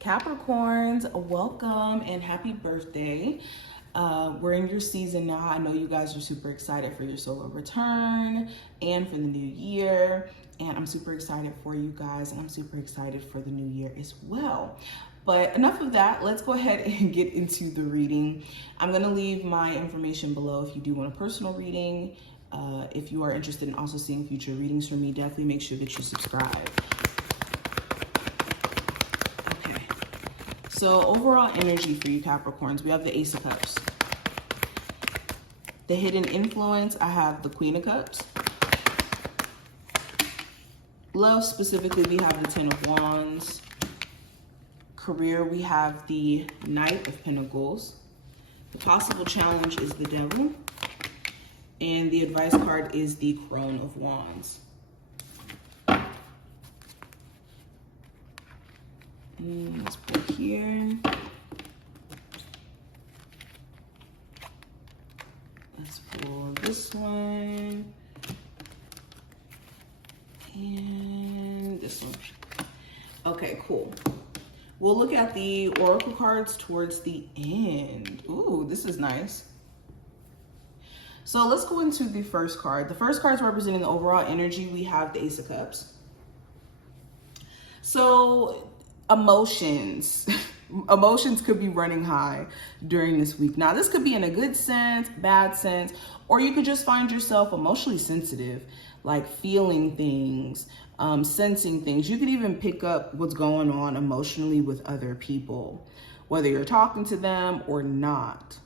Capricorns, welcome and happy birthday. We're in your season now. I know you guys are super excited for your solar return and for the new year. And I'm super excited for you guys, and I'm super excited for the new year as well. But enough of that. Let's go ahead and get into the reading. I'm going to leave my information below if you do want a personal reading. If you are interested in also seeing future readings from me, definitely make sure that you subscribe. So overall energy for you Capricorns, we have the Ace of Cups. The hidden influence, I have the Queen of Cups. Love specifically, we have the Ten of Wands. Career, we have the Knight of Pentacles. The possible challenge is the Devil. And the advice card is the Crone of Wands. Let's put here. Let's pull this one. And this one. Okay, cool. We'll look at the oracle cards towards the end. Ooh, this is nice. So let's go into the first card. The first card is representing the overall energy. We have the Ace of Cups. So emotions could be running high during this week. Now, this could be in a good sense, bad sense, or you could just find yourself emotionally sensitive, like feeling things, sensing things. You could even pick up what's going on emotionally with other people, whether you're talking to them or not.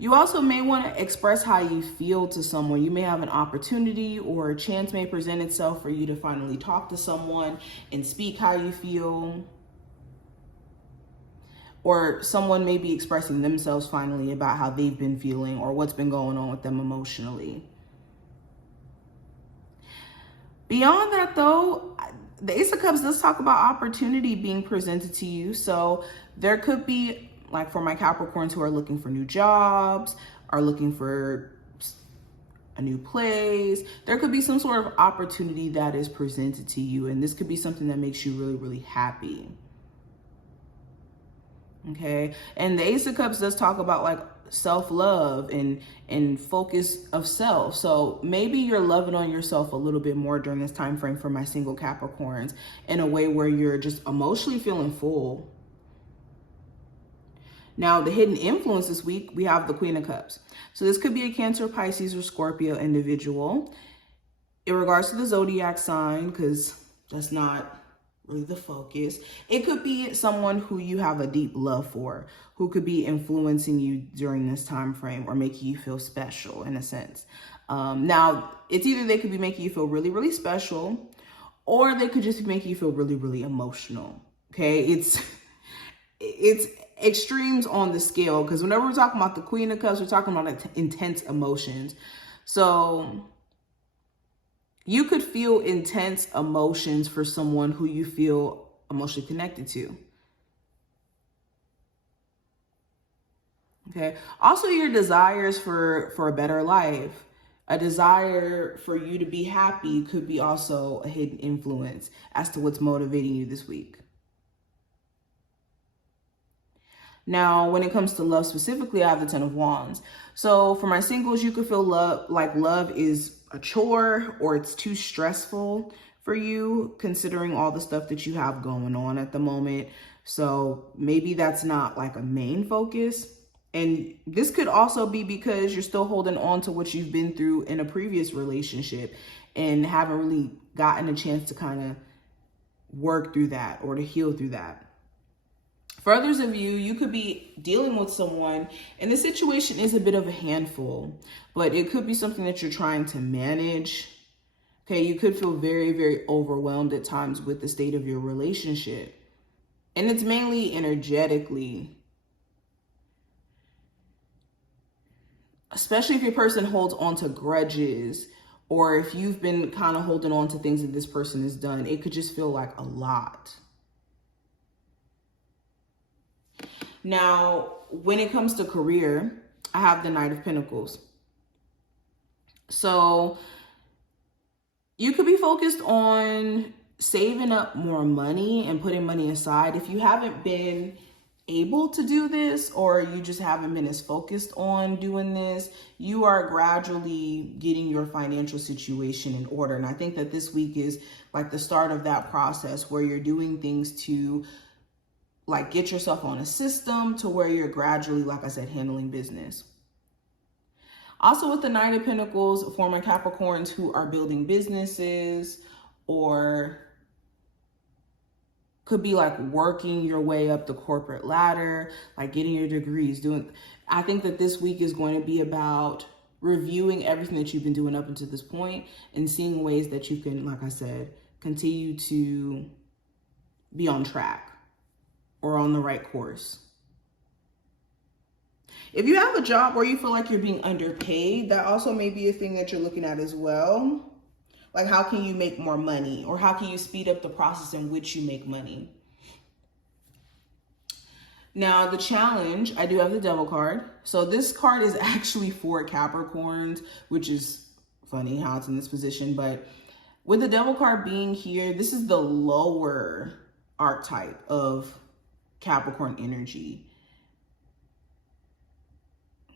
You also may want to express how you feel to someone. You may have an opportunity or a chance may present itself for you to finally talk to someone and speak how you feel. Or someone may be expressing themselves finally about how they've been feeling or what's been going on with them emotionally. Beyond that though, the Ace of Cups does talk about opportunity being presented to you. So there could be, like for my Capricorns who are looking for new jobs, are looking for a new place, there could be some sort of opportunity that is presented to you. And this could be something that makes you really, really happy. Okay. And the Ace of Cups does talk about like self-love and focus of self. So maybe you're loving on yourself a little bit more during this time frame for my single Capricorns in a way where you're just emotionally feeling full. Now, the hidden influence this week, we have the Queen of Cups. So this could be a Cancer, Pisces, or Scorpio individual. In regards to the zodiac sign, because that's not really the focus, it could be someone who you have a deep love for, who could be influencing you during this time frame or making you feel special in a sense. Now, it's either they could be making you feel really, really special, or they could just be making you feel really, really emotional. Okay, it's extremes on the scale, because whenever we're talking about the Queen of Cups, we're talking about intense emotions. So you could feel intense emotions for someone who you feel emotionally connected to. Okay. Also, your desires for a better life, a desire for you to be happy could be also a hidden influence as to what's motivating you this week. Now, when it comes to love specifically, I have the Ten of Wands. So for my singles, you could feel love is a chore or it's too stressful for you, considering all the stuff that you have going on at the moment. So maybe that's not like a main focus. And this could also be because you're still holding on to what you've been through in a previous relationship and haven't really gotten a chance to kind of work through that or to heal through that. For others of you, you could be dealing with someone and the situation is a bit of a handful, but it could be something that you're trying to manage. Okay, you could feel very, very overwhelmed at times with the state of your relationship. And it's mainly energetically. Especially if your person holds on to grudges, or if you've been kind of holding on to things that this person has done, it could just feel like a lot. Now, when it comes to career, I have the Knight of Pentacles. So you could be focused on saving up more money and putting money aside. If you haven't been able to do this, or you just haven't been as focused on doing this, you are gradually getting your financial situation in order. And I think that this week is like the start of that process where you're doing things to like get yourself on a system to where you're gradually, like I said, handling business. Also with the Knight of Pentacles, former Capricorns who are building businesses or could be like working your way up the corporate ladder, like getting your degrees, I think that this week is going to be about reviewing everything that you've been doing up until this point and seeing ways that you can, like I said, continue to be on track or on the right course. If you have a job where you feel like you're being underpaid, that also may be a thing that you're looking at as well. Like, how can you make more money, or how can you speed up the process in which you make money? Now, the challenge, I do have the Devil card. So this card is actually for Capricorns, which is funny how it's in this position. But with the Devil card being here, this is the lower archetype of Capricorn energy.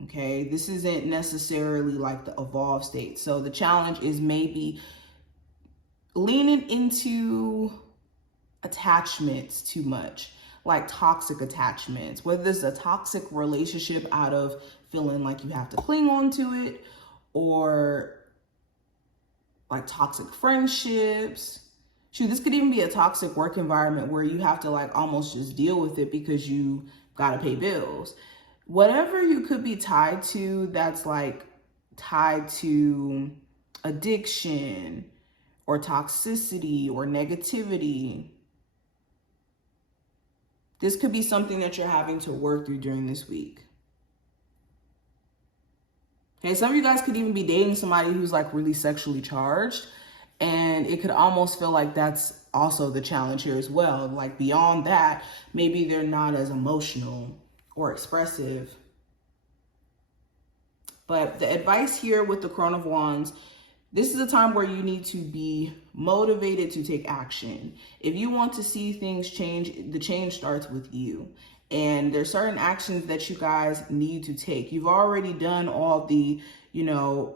Okay, this isn't necessarily like the evolved state. So the challenge is maybe leaning into attachments too much, like toxic attachments, whether it's a toxic relationship out of feeling like you have to cling on to it, or like toxic friendships. Shoot, this could even be a toxic work environment where you have to like almost just deal with it because you got to pay bills. Whatever you could be tied to, that's like tied to addiction or toxicity or negativity. This could be something that you're having to work through during this week. Okay, some of you guys could even be dating somebody who's like really sexually charged, and it could almost feel like that's also the challenge here as well. Like beyond that, maybe they're not as emotional or expressive. But the advice here with the Crown of Wands, this is a time where you need to be motivated to take action. If you want to see things change, the change starts with you. And there's certain actions that you guys need to take. You've already done all the,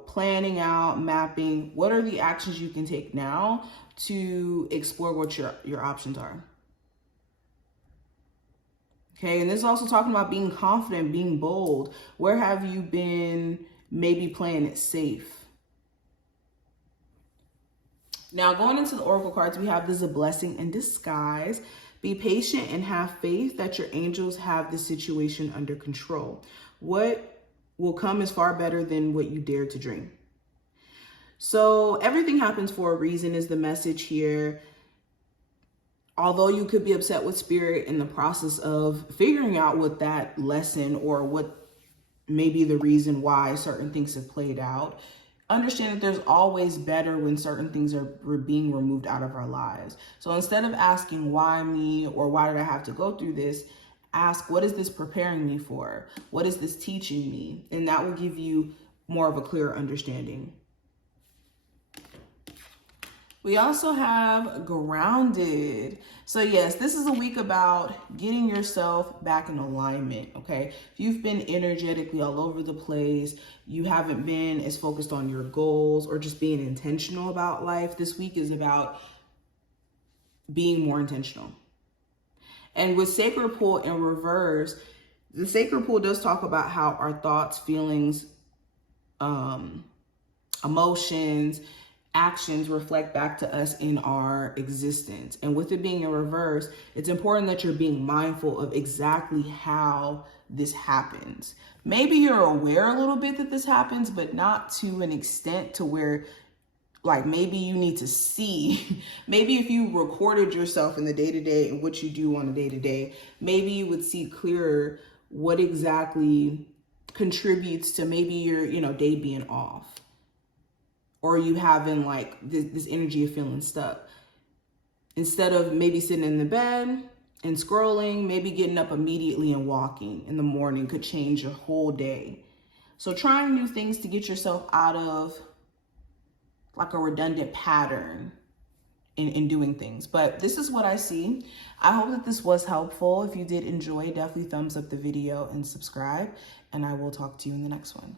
planning out, mapping. What are the actions you can take now to explore what your options are? Okay, and this is also talking about being confident, being bold. Where have you been maybe playing it safe? Now, going into the Oracle cards, we have this a blessing in disguise. Be patient and have faith that your angels have the situation under control. What will come is far better than what you dare to dream. So everything happens for a reason is the message here. Although you could be upset with spirit in the process of figuring out what that lesson or what may be the reason why certain things have played out, understand that there's always better when certain things are being removed out of our lives. So instead of asking why me or why did I have to go through this, ask what is this preparing me for? What is this teaching me? And that will give you more of a clear understanding. We also have grounded. So yes, this is a week about getting yourself back in alignment, okay? If you've been energetically all over the place, you haven't been as focused on your goals or just being intentional about life, this week is about being more intentional. And with Sacred Pool in reverse, the Sacred Pool does talk about how our thoughts, feelings, emotions, actions reflect back to us in our existence. And with it being in reverse, it's important that you're being mindful of exactly how this happens. Maybe you're aware a little bit that this happens, but not to an extent to where like maybe you need to see, maybe if you recorded yourself in the day-to-day and what you do on a day-to-day, maybe you would see clearer what exactly contributes to maybe your, day being off. Or you having like this energy of feeling stuck. Instead of maybe sitting in the bed and scrolling, maybe getting up immediately and walking in the morning could change your whole day. So trying new things to get yourself out of like a redundant pattern in doing things. But this is what I see. I hope that this was helpful. If you did enjoy, definitely thumbs up the video and subscribe, and I will talk to you in the next one.